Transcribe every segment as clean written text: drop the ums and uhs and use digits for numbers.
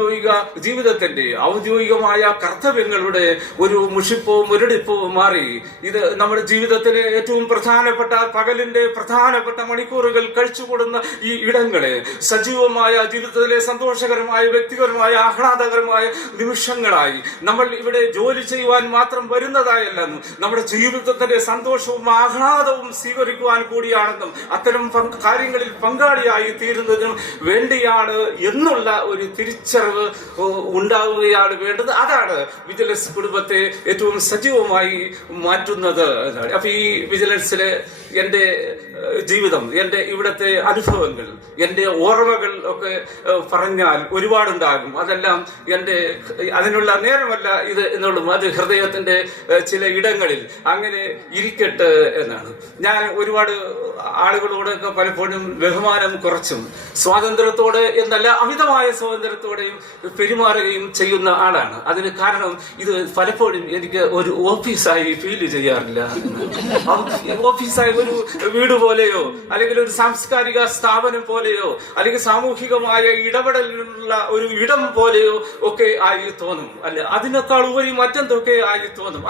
ഔദ്യോഗിക ജീവിതത്തിന്റെ ഔദ്യോഗികമായ കർത്തവ്യങ്ങളുടെ ഒരു മുഷിപ്പവും മുരടിപ്പവും മാറി ഇത് നമ്മുടെ ജീവിതത്തിലെ ഏറ്റവും പ്രധാനപ്പെട്ട പകലിന്റെ പ്രധാനപ്പെട്ട മണിക്കൂറുകൾ കഴിച്ചുകൂടുന്ന ഈ ഇടങ്ങളെ സജീവമായ ജീവിതത്തിലെ സന്തോഷകരമായ വ്യക്തിപരമായ ആഹ്ലാദകരമായ നിമിഷങ്ങളായി നമ്മൾ ഇവിടെ ജോലി ചെയ്യുവാൻ മാത്രം വരുന്നതായല്ലെന്നും നമ്മുടെ ജീവിതത്തിന്റെ സന്തോഷവും ആഹ്ലാദവും സ്വീകരിക്കുവാൻ കൂടിയാണെന്നും അത്തരം കാര്യങ്ങളിൽ പങ്കാളിയായി തീരുന്നതിനും വേണ്ടിയാണ് എന്നുള്ള ഒരു തിരിച്ചറിവ് ഉണ്ടാവുകയാണ് വേണ്ടത്. അതാണ് വിജിലൻസ് കുടുംബത്തെ ഏറ്റവും സജീവമായി മാറ്റുന്നത്. അപ്പൊ ഈ വിജിലൻസിലെ എൻ്റെ ജീവിതം, എൻ്റെ ഇവിടുത്തെ അനുഭവങ്ങൾ, എൻ്റെ ഓർമ്മകൾ ഒക്കെ പറഞ്ഞാൽ ഒരുപാടുണ്ടാകും. അതെല്ലാം അതിനുള്ള നേരമല്ല ഇത് എന്നുള്ളൂ. അത് ഹൃദയത്തിന്റെ ചില ഇടങ്ങളിൽ അങ്ങനെ ഇരിക്കട്ടെ എന്നാണ്. ഞാൻ ഒരുപാട് ആളുകളോടൊക്കെ പലപ്പോഴും ബഹുമാനം കുറച്ചും സ്വാതന്ത്ര്യത്തോടെ എന്നല്ല അമിതമായ സ്വാതന്ത്ര്യത്തോടെയും പെരുമാറുകയും ചെയ്യുന്ന ആളാണ്. അതിന് കാരണം ഇത് പലപ്പോഴും എനിക്ക് ഒരു ഓഫീസായി ഫീൽ ചെയ്യാറില്ല. ഓഫീസായി ഒരു വീട് പോലെയോ അല്ലെങ്കിൽ ഒരു സാംസ്കാരിക സ്ഥാപനം പോലെയോ അല്ലെങ്കിൽ സാമൂഹികമായ ഇടപെടലിനുള്ള ഒരു ഇടം പോലെയോ ഒക്കെ ആയി തോന്നും. അല്ലെ, അതിനേക്കാൾ ഉപരി മറ്റെന്തൊക്കെ ആയി തോന്നും.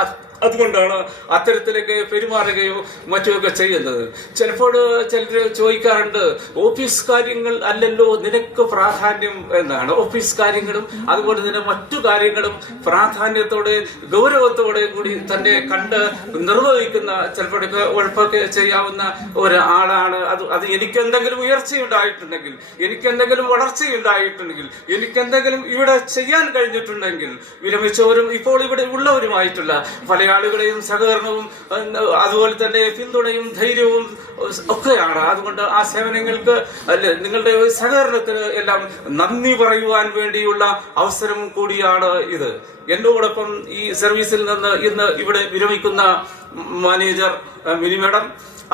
അതുകൊണ്ടാണ് അത്തരത്തിലൊക്കെ പെരുമാറുകയോ മറ്റുമൊക്കെ ചെയ്യുന്നത്. ചിലപ്പോൾ ചിലർ ചോദിക്കാറുണ്ട്, ഓഫീസ് കാര്യങ്ങൾ അല്ലല്ലോ നിനക്ക് പ്രാധാന്യം എന്നാണ്. ഓഫീസ് കാര്യങ്ങളും അതുപോലെ തന്നെ മറ്റു കാര്യങ്ങളും പ്രാധാന്യത്തോടെ ഗൗരവത്തോടെ കൂടി തന്നെ കണ്ട് നിർവഹിക്കുന്ന ചിലപ്പോഴൊക്കെ ഉഴപ്പൊക്കെ ചെയ്യാവുന്ന ഒരാളാണ്. അത് എനിക്കെന്തെങ്കിലും ഉയർച്ചയുണ്ടായിട്ടുണ്ടെങ്കിൽ, എനിക്കെന്തെങ്കിലും വളർച്ചയുണ്ടായിട്ടുണ്ടെങ്കിൽ, എനിക്കെന്തെങ്കിലും ഇവിടെ ചെയ്യാൻ കഴിഞ്ഞിട്ടുണ്ടെങ്കിൽ വിരമിച്ചവരും ഇപ്പോൾ ഇവിടെ ഉള്ളവരുമായിട്ടുള്ള പല ആളുകളെയും സഹകരണവും അതുപോലെ തന്നെ പിന്തുണയും ധൈര്യവും ഒക്കെയാണ്. അതുകൊണ്ട് ആ സേവനങ്ങൾക്ക് നിങ്ങളുടെ സഹകരണത്തിന് എല്ലാം നന്ദി പറയുവാൻ വേണ്ടിയുള്ള അവസരം കൂടിയാണ് ഇത്. എന്നോടൊപ്പം ഈ സർവീസിൽ നിന്ന് ഇന്ന് ഇവിടെ വിരമിക്കുന്ന മാനേജർ മിനി മേഡം,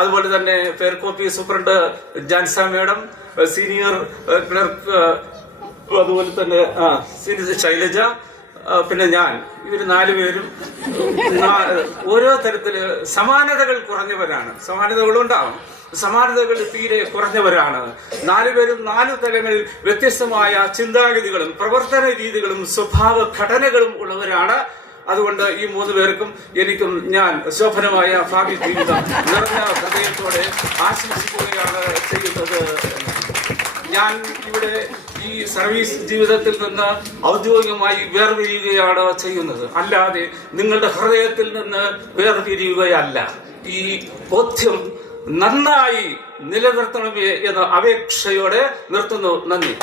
അതുപോലെ തന്നെ പേർക്കോപ്പി സൂപ്രണ്ട് ജാൻസ മേഡം, സീനിയർ ക്ലർക്ക് അതുപോലെ തന്നെ സീനിയർ ശൈലജ, പിന്നെ ഞാൻ, ഇവർ 4 പേരും ഓരോ തരത്തില് സമാനതകൾ കുറഞ്ഞവരാണ്. സമാനതകളുണ്ടാവും, സമാനതകൾ തീരെ കുറഞ്ഞവരാണ്. 4 പേരും 4 തലങ്ങളിൽ വ്യത്യസ്തമായ ചിന്താഗതികളും പ്രവർത്തന രീതികളും സ്വഭാവ ഘടനകളും ഉള്ളവരാണ്. അതുകൊണ്ട് ഈ 3 പേർക്കും എനിക്കും ഞാൻ ശോഭനമായ ഭാവി ജീവിതം നിറഞ്ഞ ഹൃദയത്തോടെ ആശംസിക്കുകയാണ് ചെയ്യുന്നത്. ഞാൻ ഇവിടെ ഈ സർവീസ് ജീവിതത്തിൽ നിന്ന് ഔദ്യോഗികമായി വേർപിരിയുകയാണ് ചെയ്യുന്നത്, അല്ലാതെ നിങ്ങളുടെ ഹൃദയത്തിൽ നിന്ന് വേർപിരിയുകയല്ല. ഈ ബോധ്യം നന്നായി നിലനിർത്തണമേ എന്ന അപേക്ഷയോടെ നിർത്തുന്നു. നന്ദി.